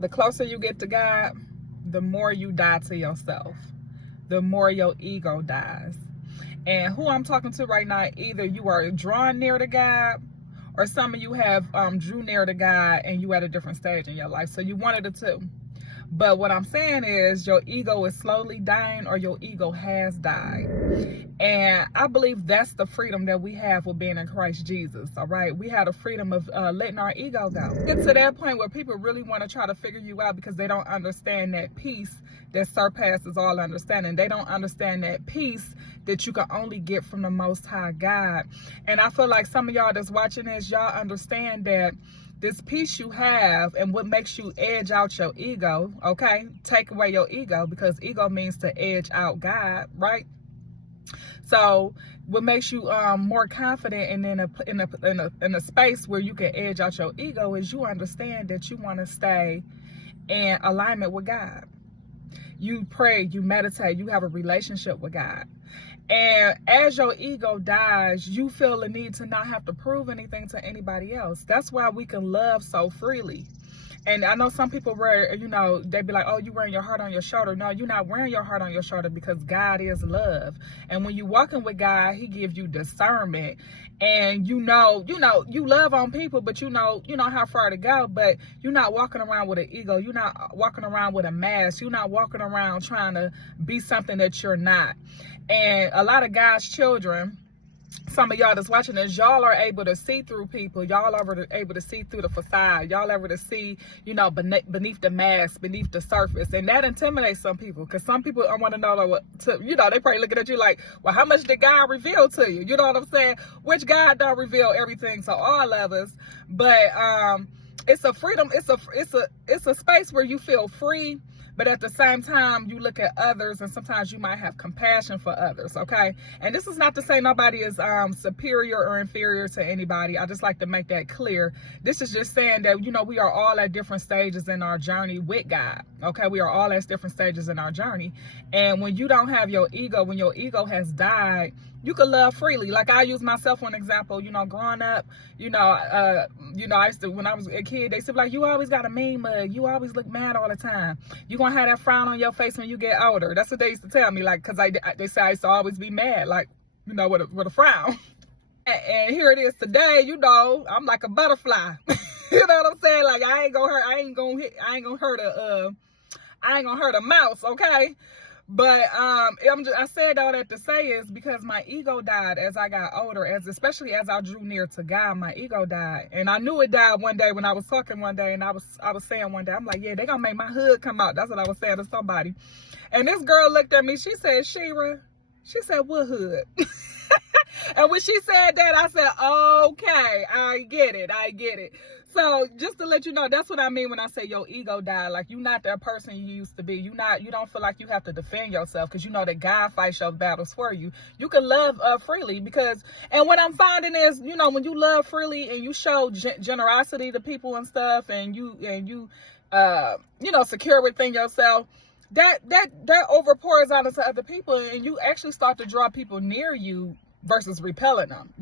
The closer you get to God, the more you die to yourself, the more your ego dies. And who I'm talking to right now, either you are drawn near to God, or some of you have drew near to God and you at a different stage in your life. So you one of the two. But what I'm saying is your ego is slowly dying, or your ego has died. And I believe that's the freedom that we have with being in Christ Jesus. All right. We have the freedom of letting our ego go. Get to that point where people really want to try to figure you out because they don't understand that peace that surpasses all understanding. They don't understand that peace that you can only get from the Most High God. And I feel like some of y'all that's watching this, y'all understand that this peace you have and what makes you edge out your ego, okay? Take away your ego, because ego means to edge out God, right? So what makes you more confident and in a space where you can edge out your ego is you understand that you want to stay in alignment with God. You pray, you meditate, you have a relationship with God. And as your ego dies, you feel the need to not have to prove anything to anybody else. That's why we can love so freely. And I know some people wear, they be like, oh, you wearing your heart on your shoulder. No, you're not wearing your heart on your shoulder, because God is love. And when you're walking with God, he gives you discernment. And you love on people, but you know how far to go, but you're not walking around with an ego. You're not walking around with a mask. You're not walking around trying to be something that you're not. And a lot of God's children, some of y'all that's watching this, y'all are able to see through people. Y'all are able to see through the facade. Y'all able to see, beneath the mask, beneath the surface. And that intimidates some people, because some people want to know, they probably looking at you like, well, how much did God reveal to you? You know what I'm saying? Which God don't reveal everything to all of us. But it's a freedom. It's a space where you feel free. But at the same time, you look at others, and sometimes you might have compassion for others, okay? And this is not to say nobody is superior or inferior to anybody. I just like to make that clear. This is just saying that, we are all at different stages in our journey with God, okay? We are all at different stages in our journey. And when you don't have your ego, when your ego has died, you can love freely. Like I use myself for an example, growing up, I used to, when I was a kid, they said like, you always got a mean mug. You always look mad all the time. You gonna have that frown on your face when you get older. That's what they used to tell me, like, cause they say I used to always be mad, like, with a frown. And here it is today, I'm like a butterfly. You know what I'm saying? Like I ain't gonna hurt a mouse, okay? But I said all that to say is because my ego died as I got older, especially as I drew near to God. My ego died, and I knew it died one day when I was talking one day, and I was saying one day, I'm like, yeah, they gonna make my hood come out. That's what I was saying to somebody, and this girl looked at me. She said, Shira, she said, what hood? And when she said that, I said, okay, I get it. So just to let you know, that's what I mean when I say your ego died. Like, you're not that person you used to be. You don't feel like you have to defend yourself, because you know that God fights your battles for you. You can love freely, and what I'm finding is, when you love freely and you show generosity to people and stuff, and you secure within yourself, that overpours out into other people, and you actually start to draw people near you versus repelling them.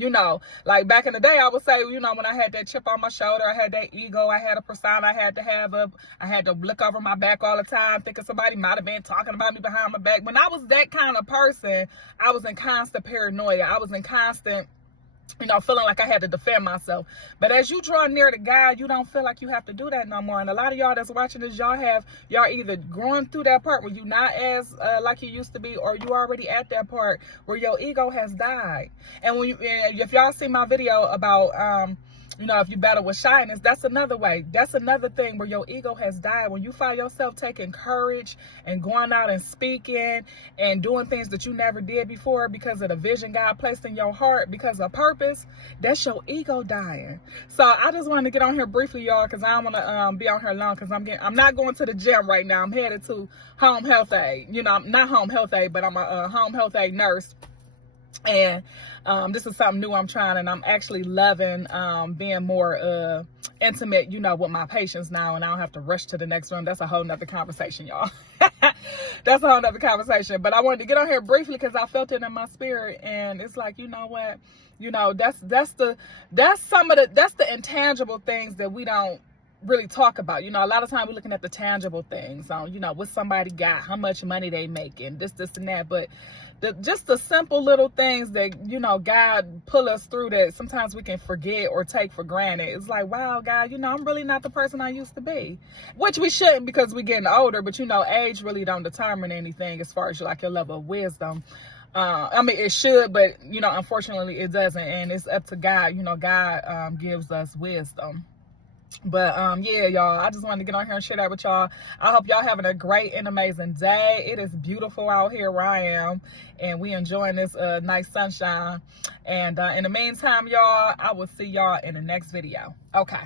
Like back in the day, I would say, when I had that chip on my shoulder, I had that ego, I had a persona I had to have up, I had to look over my back all the time, thinking somebody might have been talking about me behind my back. When I was that kind of person, I was in constant paranoia. I was in constant feeling like I had to defend myself. But as you draw near to God, you don't feel like you have to do that no more. And a lot of y'all that's watching this, y'all either going through that part where you're not as like you used to be, or you already at that part where your ego has died. And if y'all see my video about if you battle with shyness, that's another way. That's another thing where your ego has died. When you find yourself taking courage and going out and speaking and doing things that you never did before because of the vision God placed in your heart, because of purpose, that's your ego dying. So I just wanted to get on here briefly, y'all, because I don't want to be on here long, because I'm not going to the gym right now. I'm headed to home health aid. I'm not home health aid, but I'm a home health aid nurse. And this is something new I'm trying, and I'm actually loving being more intimate, with my patients now, and I don't have to rush to the next room. That's a whole nother conversation, y'all. That's a whole nother conversation. But I wanted to get on here briefly because I felt it in my spirit, and it's like, you know what, that's the intangible things that we don't really talk about. You know, a lot of time we're looking at the tangible things, you know, what somebody got, how much money they making, this and that. But just the simple little things that, you know, God pull us through that sometimes we can forget or take for granted. It's like, wow, God, you know, I'm really not the person I used to be, which we shouldn't, because we're getting older. But, you know, age really don't determine anything as far as like your level of wisdom. I mean, it should, but, you know, unfortunately it doesn't. And it's up to God. You know, God gives us wisdom. But yeah, y'all, I just wanted to get on here and share that with y'all. I hope y'all having a great and amazing day. It is beautiful out here where I am, and we enjoying this nice sunshine. And in the meantime, y'all, I will see y'all in the next video. Okay.